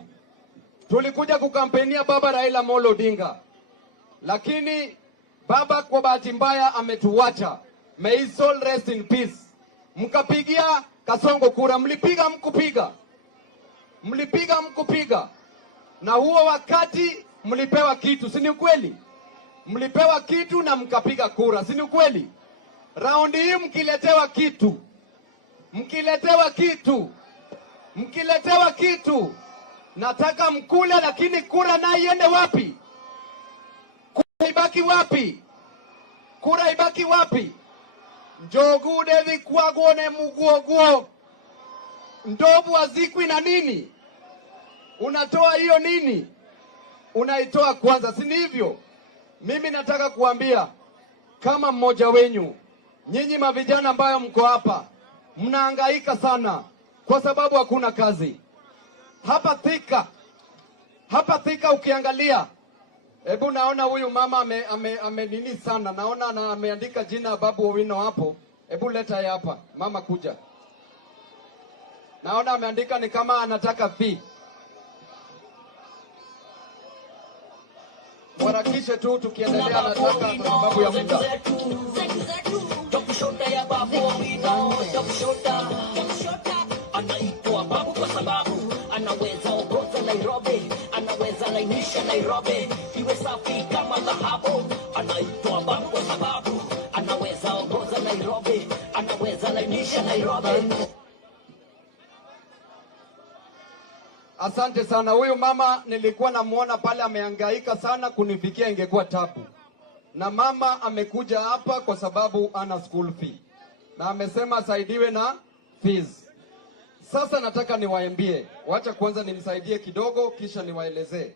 tulikuja kukampenia baba Raila Amolo Odinga, lakini baba kwa bahati mbaya ametuacha. May his soul rest in peace. Mkapigia Kasongo kura, mlipiga mkupiga, na huo wakati mlipewa kitu, si ni ukweli? Mlipewa kitu na mkapiga kura, si ni ukweli? Raundi hii mkiletewa kitu, nataka mkule, lakini kura na iende wapi? Kura ibaki wapi? Njogu devi kwagone muguoguo. Ndovu azikwi na nini? Unatoa hiyo nini? Unaitoa kwanza, si hivyo? Mimi nataka kuambia kama mmoja wenyu, nyinyi mavijana ambayo mko hapa, mnahangaika sana kwa sababu hakuna kazi. Hapa Thika ukiangalia, hebu naona huyu mama ame nini sana, naona ameandika jina Babu Owino hapo. Hebu leta yeye hapa, mama kuja. Naona ameandika ni kama anataka fee. Warakishe tu tukiendelea, nataka kwa sababu ya muda. Anaitwa Babu kwa sababu anaweza ongoza Nairobi, anaweza lainisha Nairobi iwe safi kama dhahabu. Anaitwa Babu kwa sababu anaweza ongoza Nairobi, anaweza lainisha Nairobi. Asante sana. Huyu mama nilikuwa namuona pale amehangaika sana, kunifikia ingekuwa tabu. Na mama amekuja hapa kwa sababu ana school fee, na amesema asaidiwe na fees. Sasa nataka niwaambie, wacha kwanza nimsaidie kidogo kisha niwaelezee.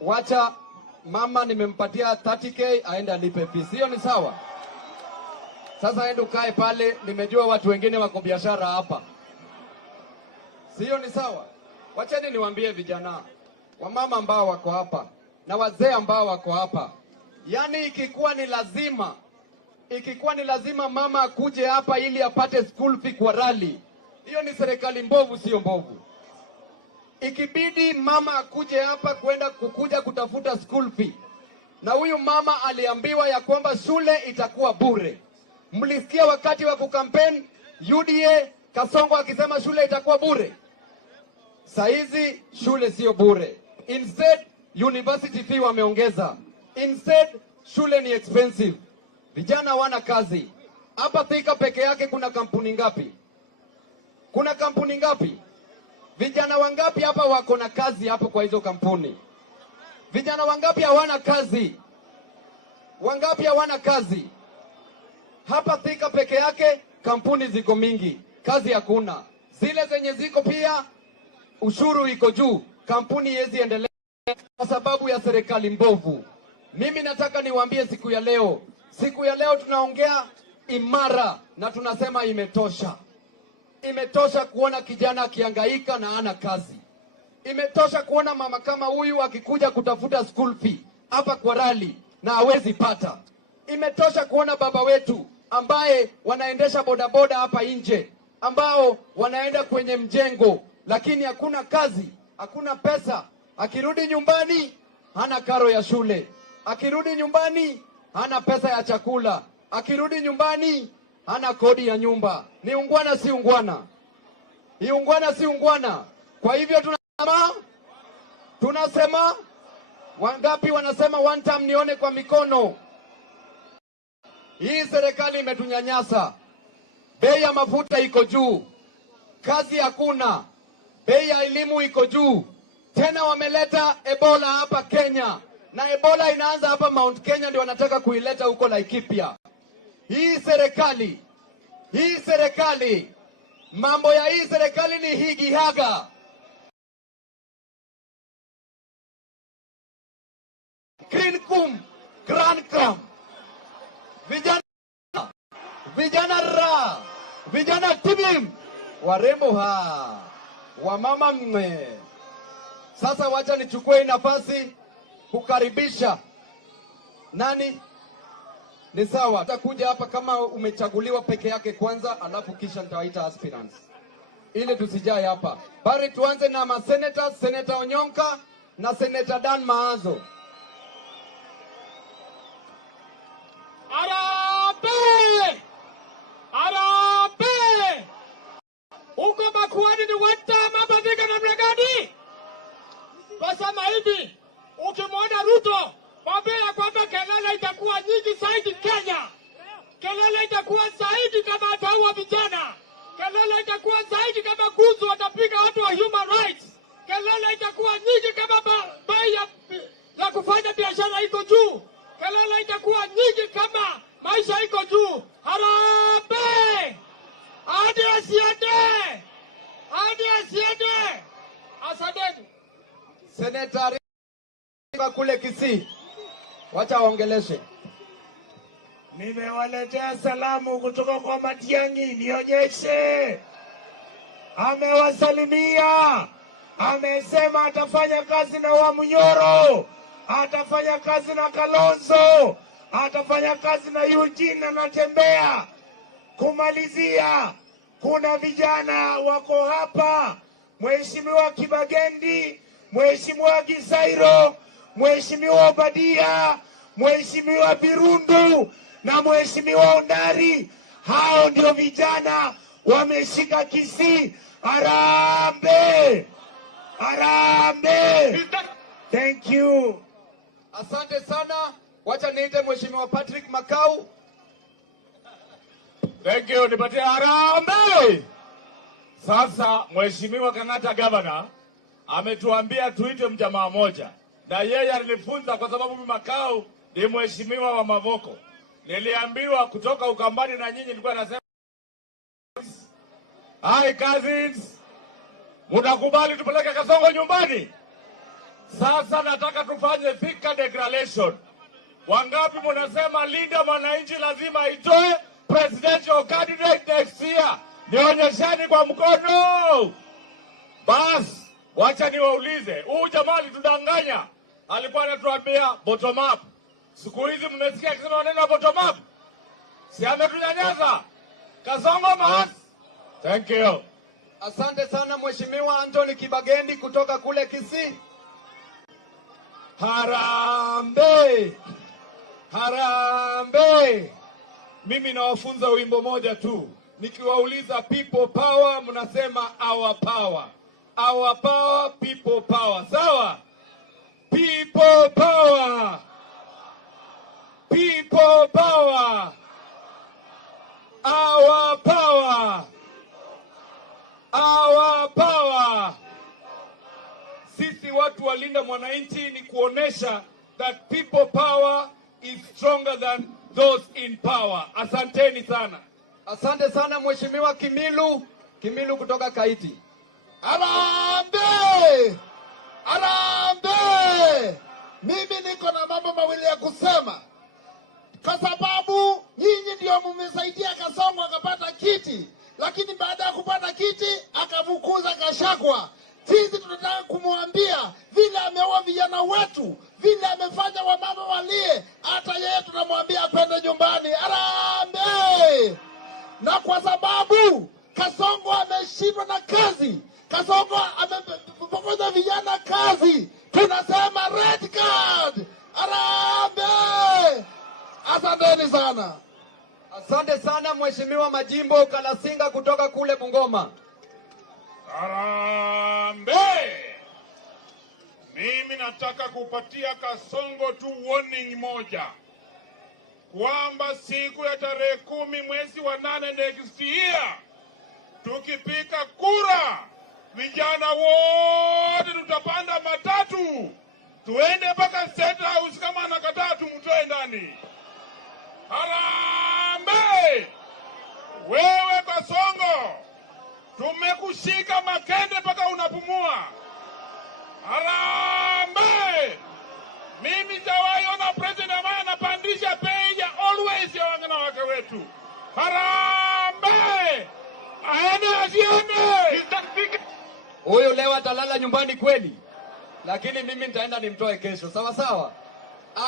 Wacha mama nimempatia 30k aende alipe fees. Hiyo ni sawa? Sasa ende ukae pale, nimejua watu wengine wako biashara hapa. Sio ni sawa? Wacheni niwaambie vijana, wamama ambao wako hapa na wazee ambao wako hapa. Yaani ikikuwa ni lazima mama akuje hapa ili apate school fee kwa rally, hiyo ni serikali mbovu, sio mbovu. Ikibidi mama akuje hapa kukuja kutafuta school fee, na huyu mama aliambiwa ya kwamba shule itakuwa bure. Mlisikia wakati wa kukampeni UDA Kasongo akisema shule itakuwa bure? Saizi shule sio bure. Instead university fee wameongeza. Instead shule ni expensive. Vijana wana kazi. Hapa Thika peke yake kuna kampuni ngapi? Kuna kampuni ngapi? Vijana wangapi hapa wako na kazi hapo kwa hizo kampuni? Vijana wangapi hawana kazi? Wangapi hawana kazi? Hapa Thika peke yake kampuni ziko mingi, kazi hakuna. Zile zenye ziko pia ushuru iko juu, kampuni hezi endelea kwa sababu ya serikali mbovu. Mimi nataka niwaambie siku ya leo tunaongea imara na tunasema imetosha. Imetosha kuona kijana akihangaika na hana kazi. Imetosha kuona mama kama huyu akikuja kutafuta school fee hapa kwa rally na hawezi pata. Imetosha kuona baba wetu ambaye wanaendesha bodaboda hapa nje, ambao wanaenda kwenye mjengo lakini hakuna kazi, hakuna pesa. Akirudi nyumbani hana karo ya shule, akirudi nyumbani hana pesa ya chakula, akirudi nyumbani hana kodi ya nyumba. Ni ungwana si ungwana? Ni ungwana si ungwana? Kwa hivyo tunasema wangapi wanasema one time nione kwa mikono? Hii serikali imetunyanyasa. Bei ya mafuta iko juu, kazi hakuna, bei ya elimu iko juu. Tena wameleta Ebola hapa Kenya, na Ebola inaanza hapa Mount Kenya, ndio wanataka kuileta huko Laikipia. Hii serikali, mambo ya hii serikali ni higihaga. Green kum, grand cram. Vijana tibim, warembo wamama mme. Sasa wacha nichukue nafasi kukaribisha nani? Ni sawa, utakuja hapa kama umechaguliwa peke yake kwanza, alafu kisha nitawaita aspirants ili tusijae hapa. Bari tuanze na masenators, Senator Onyonka na Senator Dan Maazo. Arambe! Arambe! Uko Makueni ni wata mabadika na mregani? Pasama hivi, ukimwona Ruto, mwambie kwamba kelele itakuwa nyingi zaidi Kenya. Kelele itakuwa zaidi kama ataua vijana. Kelele itakuwa zaidi kama Guzu watapiga watu wa human rights. Kelele itakuwa nyingi kama bei ya kufanya biashara iko juu. Kelele itakuwa nyingi kama maisha iko juu. Harambee! Hadi asiende! Asanteni. Senatari kule Kisii, wacha waongeleshe. Nimewaletea salamu kutoka kwa Matiang'i, nionyeshe. Amewasalimia, amesema atafanya kazi na Wamunyoro, atafanya kazi na Kalonzo, atafanya kazi na Eugene Natembeya. Kumalizia, kuna vijana wako hapa, Mheshimiwa Kibagendi, Mheshimiwa Gisairo, Mheshimiwa Obadia, Mheshimiwa Birundu na Mheshimiwa Ondari. Hao ndio vijana wameshika Kisii. Harambee! Harambee! Thank you. Asante sana. Wacha niite Mheshimiwa Patrick Makau. Thank you. Nipatie harambee. Sasa Mheshimiwa Kang'ata Governor ametuambia tuite mjamaa moja, na yeye alinifunza kwa sababu mimi Makau ni mheshimiwa wa Mavoko. Niliambiwa kutoka Ukambani na nyinyi nilikuwa nasema Hi cousins, mnakubali tupeleke Kasongo nyumbani? Sasa nataka tufanye Thika declaration. Wangapi mnasema Linda Mwananchi lazima itoe presidential candidate next year? Nionyesheni kwa mkono. Bas, wacha niwaulize. Huyu jamaa alitudanganya. Alikuwa anatuambia bottom up. Siku hizi mmesikia akisema neno bottom up? Si ametunyanyasa? Kasongo mas. Thank you. Asante sana Mheshimiwa Anthony Kibagendi kutoka kule Kisii. Harambee! Harambee! Mimi nawafunza wimbo moja tu. Nikiwauliza people power, mnasema our power. Our power, people power. Sawa? People power. People power. Our power. Our power. Sisi watu wa Linda Mwananchi ni kuonesha that people power is stronger than those in power. Asanteni sana. Asante sana Mheshimiwa Kimilu kutoka Kaiti. Harambee! Harambee! Mimi niko na mambo mawili ya kusema. Kwa sababu nyinyi ndio mmesaidia Kasongo akapata kiti, lakini baada ya kupata kiti akavukuza Gachagua. Sisi tunataka kumwambia vile ameua vijana wetu, vile amefanya wamama walie, hata yeye tunamwambia kwenda nyumbani. Harambee! Na kwa sababu Kasongo ameshindwa na kazi, Kasongo amepokonya vijana kazi, tunasema red card. Harambee! Asanteni sana. Asante sana Mheshimiwa Majimbo Kalasinga kutoka kule Bungoma. Harambee! Mimi nataka kupatia Kasongo tu warning moja, kwamba siku ya tarehe 10 mwezi wa 8 next year, tukipika kura, vijana wote tutapanda matatu tuende mpaka State House. Kama anakataa tumtoe ndani. Harambee! Wewe Kasongo, tumekushika makende mpaka unapumua. Harambee! Mimi sijawahi ona president ambaye anapandisha bei ya always ya wanawake wetu. Harambee! Aende asiende! Huyu leo atalala nyumbani kweli, lakini mimi nitaenda nimtoe kesho. Sawa sawa.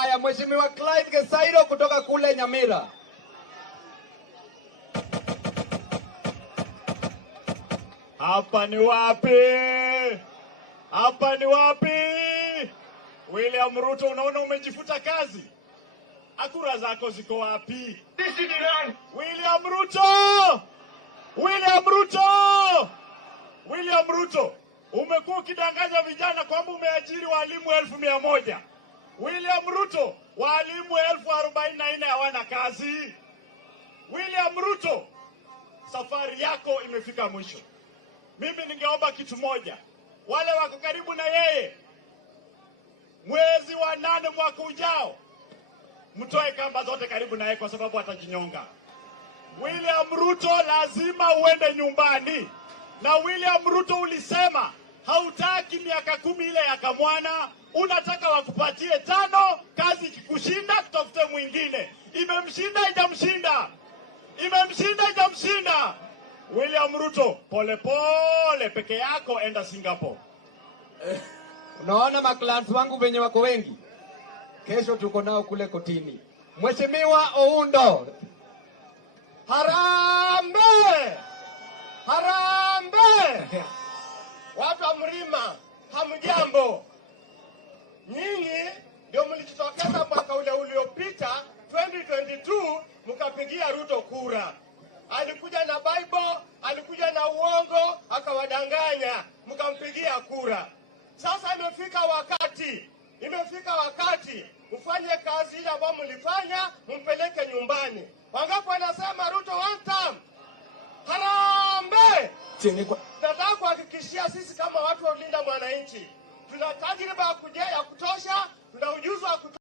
Aya, Mheshimiwa Clive Gesairo kutoka kule Nyamira. Hapa ni wapi? Hapa ni wapi? William Ruto, unaona umejifuta kazi? Akura zako ziko wapi? William Ruto! William Ruto! William Ruto, umekuwa ukidanganya vijana kwamba umeajiri walimu 1,100. William Ruto, walimu 44,000 hawana kazi. William Ruto, safari yako imefika mwisho. Mimi ningeomba kitu moja, wale wako karibu na yeye, mwezi wa 8 mwaka ujao, mtoe kamba zote karibu na yeye, kwa sababu atajinyonga. William Ruto, lazima uende nyumbani. Na William Ruto, ulisema hautaki miaka 10 ile ya Kamwana, unataka wakupatie 5, kazi ikikushinda tutafute mwingine. Imemshinda ijamshinda. Imemshinda ijamshinda. William Ruto, pole pole peke yako, enda Singapore. Unaona maklans wangu venye wako wengi. Kesho tuko nao kule kotini. Mheshimiwa Oundo. Harambee! Harambee! Watu wa Mlima, hamjambo. Nyinyi ndio mlijitokeza mwaka ule uliopita 2022 mkapigia Ruto kura. Alikuja na Bible, alikuja na uongo, akawadanganya, mkampigia kura. Sasa imefika wakati ufanye kazi ile ambayo mlifanya, mpeleke nyumbani. Wangapi wanasema Ruto one term? Harambee! Nataka kuhakikishia sisi kama watu wa Linda Mwananchi, tuna tajriba ya kutosha, tuna ujuzi wa kutosha.